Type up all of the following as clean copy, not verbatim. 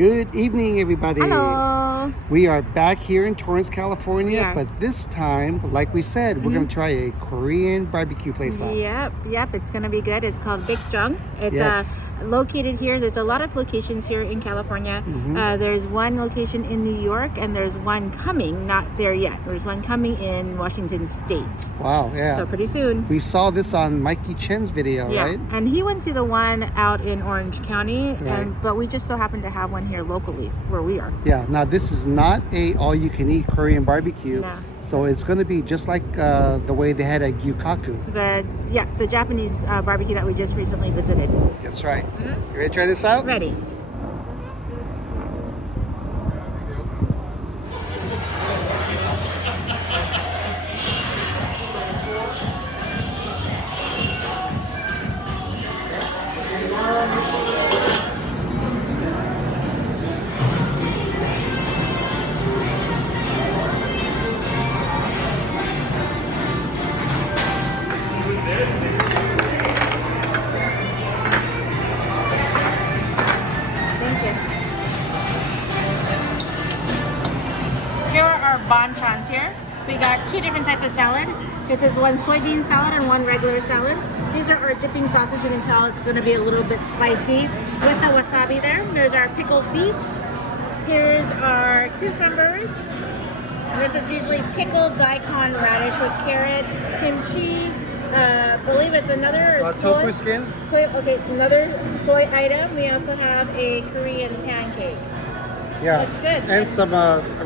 Good evening, everybody. Hello. We are back here in Torrance, California, but this time, like we said, we're going to try a Korean barbecue place out. Yep. It's going to be good. It's called Baekjeong. It's located here. There's a lot of locations here in California. There's one location in New York, and there's one coming, not there yet. There's one coming in Washington State. Wow, yeah. So pretty soon. We saw this on Mikey Chen's video, right? And he went to the one out in Orange County, but we just so happen to have one here locally where we are. Yeah, now this is not a all-you-can-eat Korean barbecue. No. So it's going to be just like the way they had at Gyukaku. The Japanese barbecue that we just recently visited. That's right. You ready to try this out? Ready. Here are our Banchans here. We got two different types of salad. This is one soybean salad and one regular salad. These are our dipping sauces. You can tell it's going to be a little bit spicy with the wasabi there. There's our pickled beets. Here's our cucumbers. And this is usually pickled daikon radish with carrot, kimchi. I believe it's another tofu skin. Another soy item. We also have a Korean pancake. Yeah, looks good. And some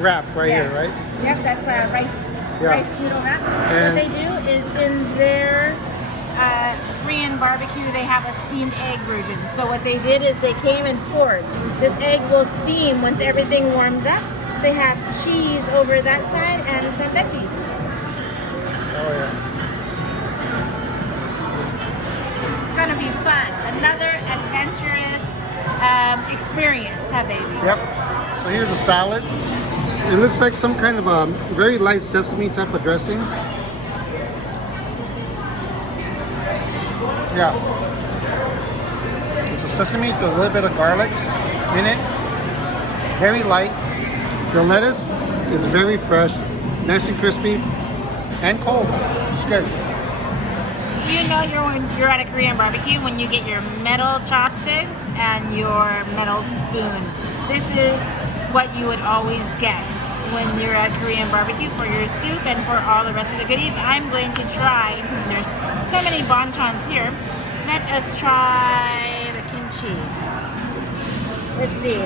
wrap right here, right? Yep, that's rice noodle wrap. And what they do is in their Korean barbecue, they have a steamed egg version. So what they did is they came and poured. This egg will steam once everything warms up. They have cheese over that side and some veggies. Oh yeah. It's gonna be fun. Another adventurous experience, huh, baby? Yep. So here's a salad. It looks like some kind of a very light sesame type of dressing. Yeah. So sesame with a little bit of garlic in it. Very light. The lettuce is very fresh, nice and crispy, and cold. It's good. You know you're at a Korean barbecue when you get your metal chopsticks and your metal spoon. This is what you would always get when you're at Korean barbecue for your soup and for all the rest of the goodies. I'm going to try, there's so many Banchans here. Let us try the kimchi. Let's see.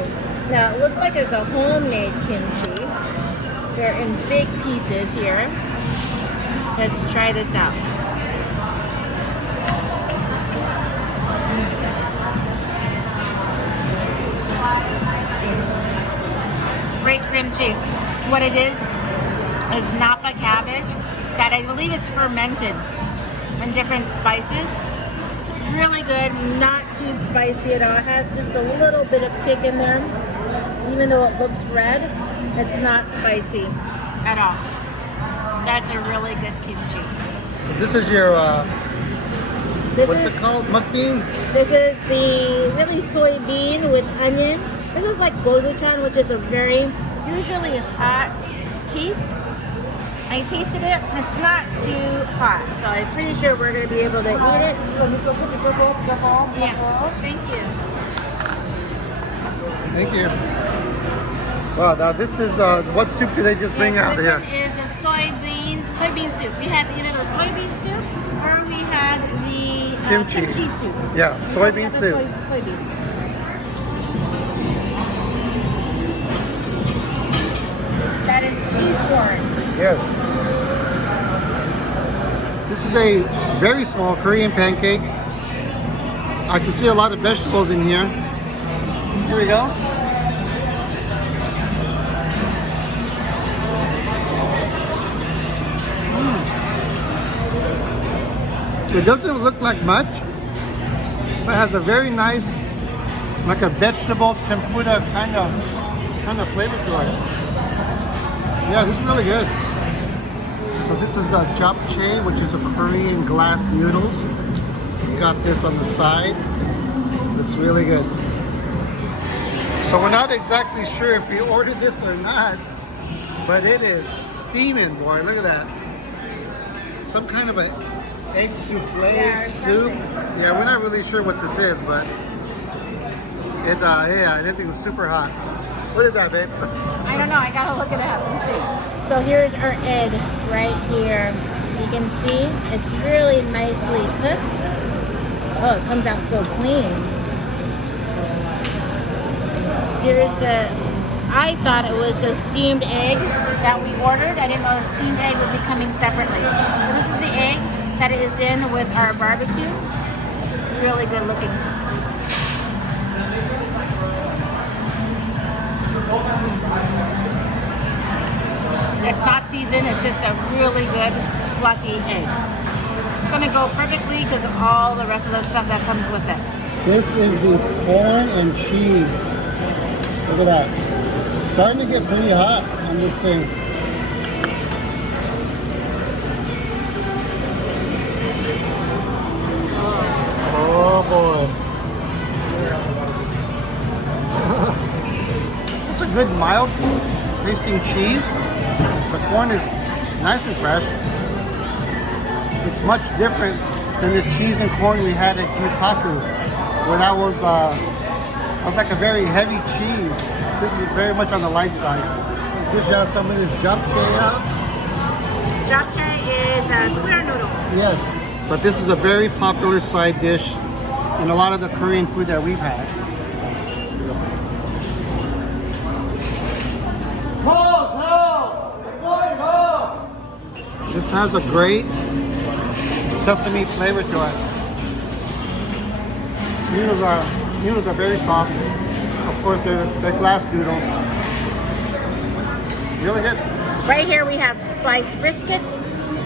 Now it looks like it's a homemade kimchi. They're in big pieces here. Let's try this out. Great kimchi. What it is napa cabbage that I believe it's fermented in different spices. Really good, not too spicy at all. It has just a little bit of kick in there. Even though it looks red, it's not spicy at all. That's a really good kimchi. This is your, what's it called? Mukbang? This is the really soybean with onion. This is like gochujang, which is a very usually hot taste. I tasted it. It's not too hot, so I'm pretty sure we're going to be able to eat it. Yes, thank you. Thank you. Wow, now this is, what soup did they just bring out here? This is a soybean soup. We had either the soybean soup or we had the kimchi soup. Yeah, soybean soup. Soybean. That is cheese corn. Yes. This is a very small Korean pancake. I can see a lot of vegetables in here. Here we go. It doesn't look like much, but it has a very nice, like a vegetable tempura kind of flavor to it. Yeah, this is really good. So this is the japchae, which is a Korean glass noodles. Got this on the side. Looks really good. So we're not exactly sure if we ordered this or not, but it is steaming, boy. Look at that. Some kind of a egg souffle soup. Yeah, we're not really sure what this is, but it, yeah, anything super hot. What is that, babe? I don't know. I gotta look it up and see. So here's our egg right here. You can see it's really nicely cooked. Oh, it comes out so clean. Here's the, I thought it was the steamed egg that we ordered. I didn't know the steamed egg would be coming separately. But this is the egg that is in with our barbecue. It's really good looking. It's not seasoned, it's just a really good fluffy egg. It's gonna go perfectly because of all the rest of the stuff that comes with it. This is the corn and cheese. Look at that. It's starting to get pretty hot on this thing. Oh boy. It's a good mild tasting cheese. The corn is nice and fresh. It's much different than the cheese and corn we had at Yukaku, where that was like a very heavy cheese. This is very much on the light side. This has some of this japchae out. Japchae is clear noodles. Yes, but this is a very popular side dish in a lot of the Korean food that we've had. This has a great sesame flavor to it. Noodles are very soft. Of course, they're glass noodles. Really good. Right here we have sliced brisket.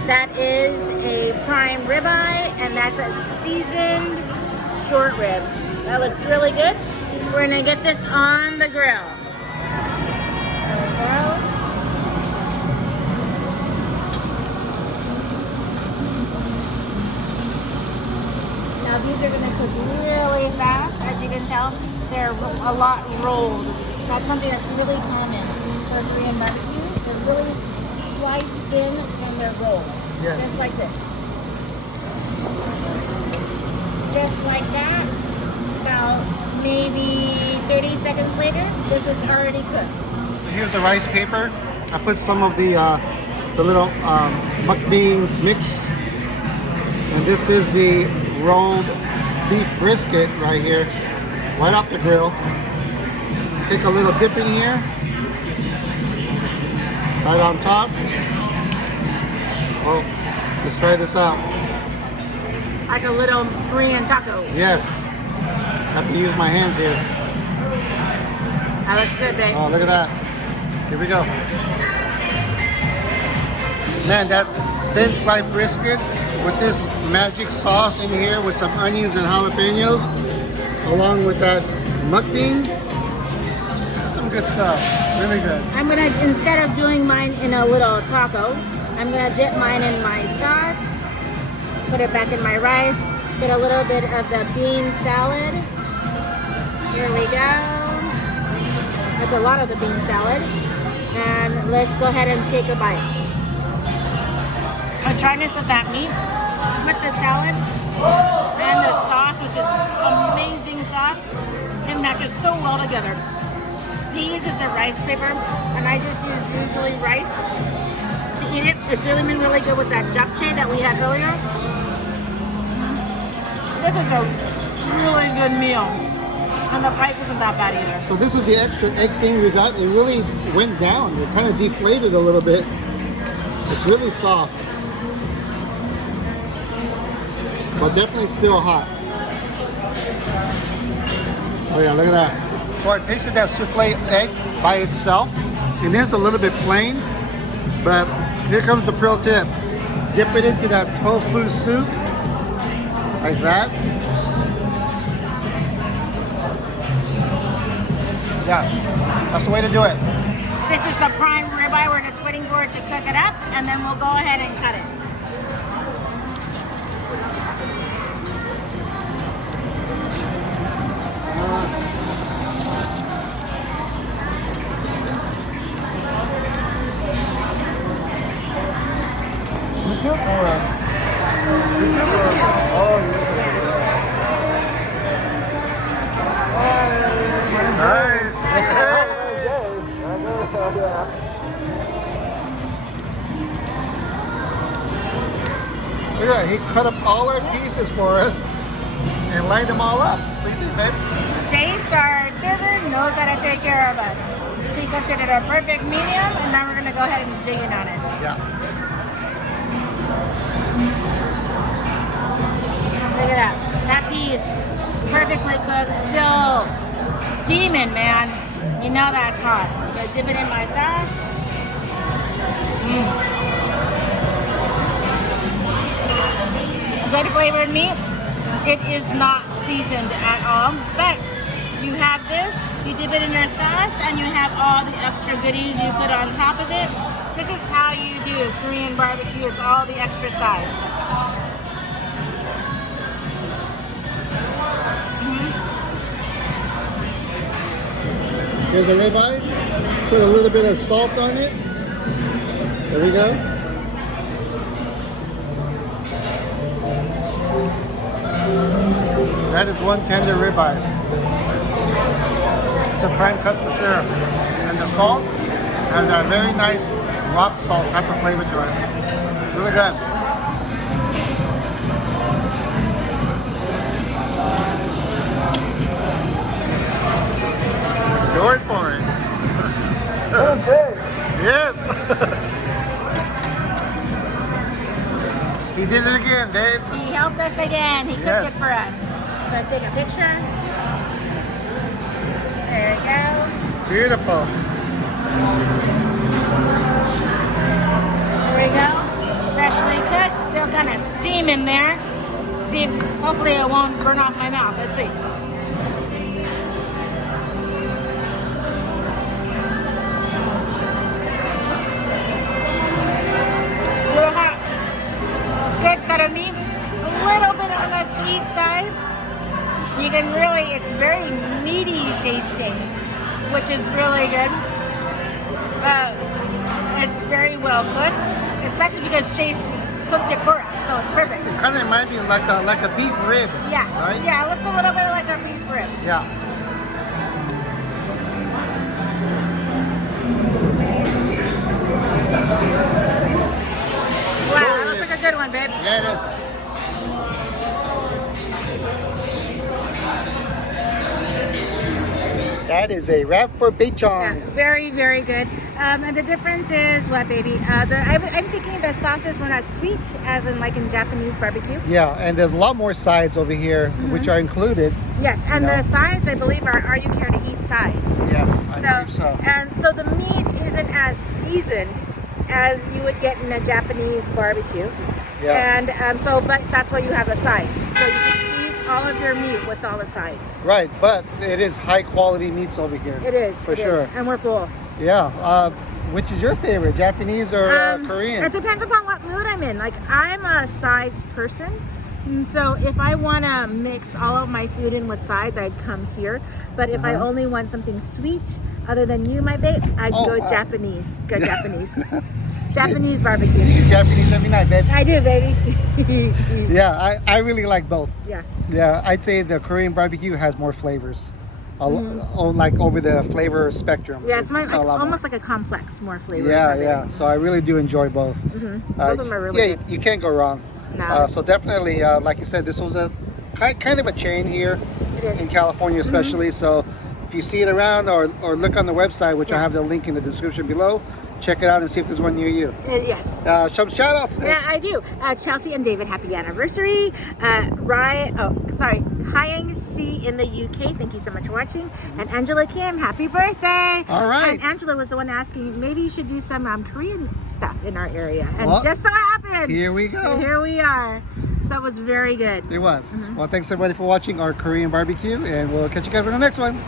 That is a prime ribeye, and that's a seasoned short rib. That looks really good. We're gonna get this on the grill. There we go. Now these are gonna cook really fast. As you can tell, they're a lot rolled. That's something that's really common for Korean barbecue. They're really sliced thin and they're rolled. Yes. Just like this. Just like that. About maybe 30 seconds later, this is already cooked. Here's the rice paper. I put some of the little mukbang mix. And this is the rolled beef brisket right here, right off the grill. Take a little dip in here, right on top. Oh, let's try this out. Like a little Korean taco. Yes, I have to use my hands here. That looks good, babe. Oh, look at that. Here we go. Man, that thin sliced brisket with this magic sauce in here with some onions and jalapenos, along with that mukbang. Some good stuff. Really good. I'm gonna, instead of doing mine in a little taco, I'm gonna dip mine in my sauce, put it back in my rice, get a little bit of the bean salad. Here we go. That's a lot of the bean salad. And let's go ahead and take a bite. The dryness of that meat with the salad and the sauce, which is amazing sauce, it matches so well together. He uses the rice paper, and I just use usually rice to eat it. It's really been really good with that japchae that we had earlier. This is a really good meal, and the price isn't that bad either. So this is the extra egg thing we got. It really went down. It kind of deflated a little bit. It's really soft, but definitely still hot. Oh yeah, look at that. Well, I tasted that souffle egg by itself. It is a little bit plain, but here comes the pro tip. Dip it into that tofu soup, like that. Yeah, that's the way to do it. This is the prime ribeye. We're just waiting for it to cook it up, and then we'll go ahead and cut it. boxes for us and line them all up. What do you think, babe? Chase, our server, knows how to take care of us. He cooked it at a perfect medium, and now we're gonna go ahead and dig in on it. Yeah. Look at that. That piece, perfectly cooked, still steaming, man. You know that's hot. I'm gonna dip it in my sauce. Good flavored meat. It is not seasoned at all, but you have this, you dip it in your sauce, and you have all the extra goodies you put on top of it. This is how you do Korean barbecue, it's all the extra sides. Here's a ribeye. Put a little bit of salt on it. There we go. That is one tender ribeye. It's a prime cut for sure. And the salt has a very nice rock salt type of flavor to it. Really good. Go for it. Okay. Yes. He did it again, Dave. He helped us again. He cooked it for us. I'm gonna take a picture. There we go. Beautiful. There we go. Freshly cooked, still kind of steaming there. See, hopefully it won't burn off my mouth. Let's see. A little hot. Good cut of meat. A little bit on the sweet side. You can really, it's very meaty tasting, which is really good. It's very well cooked, especially because Chase cooked it for us, so it's perfect. It kind of reminds me of like a beef rib. Yeah, right? yeah, it looks a little bit like a beef rib. Yeah. Wow, that looks like a good one, babe. Yeah, it is. That is a wrap for Baekjeong. Yeah, very, very good. And the difference is what, baby? I'm thinking the sauces were not sweet, as in like in Japanese barbecue. Yeah, and there's a lot more sides over here, which are included. Yes, and the sides, I believe, are you care to eat sides. Yes, I believe so. And so the meat isn't as seasoned as you would get in a Japanese barbecue. Yeah. And but that's why you have the sides. So you can eat all of your meat with all the sides. Right, but it is high quality meats over here. It is. For it sure. is. And we're full. Yeah. Which is your favorite, Japanese or Korean? It depends upon what mood I'm in. Like, I'm a sides person. And so if I want to mix all of my food in with sides, I'd come here. But if I only want something sweet, other than you, my babe, I'd go Japanese. Go Japanese. Japanese barbecue. You eat Japanese every night, babe. I do, baby. Yeah, I really like both. Yeah. Yeah, I'd say the Korean barbecue has more flavors. Like over the flavor spectrum. Yeah, it's almost like a complex, more flavors. Yeah. So I really do enjoy both. Both of them are really good. You can't go wrong. No. So definitely, like you said, this was a kind of a chain here in California, especially. So if you see it around or look on the website, which I have the link in the description below, check it out and see if there's one near you. Yes. Some shout outs, man. Yeah, I do. Chelsea and David, happy anniversary. Hyang C in the UK, thank you so much for watching. And Angela Kim, happy birthday. All right. And Angela was the one asking, maybe you should do some Korean stuff in our area. And just so happened. Here we go. Here we are. So it was very good. It was. Well, thanks everybody for watching our Korean barbecue, and we'll catch you guys on the next one.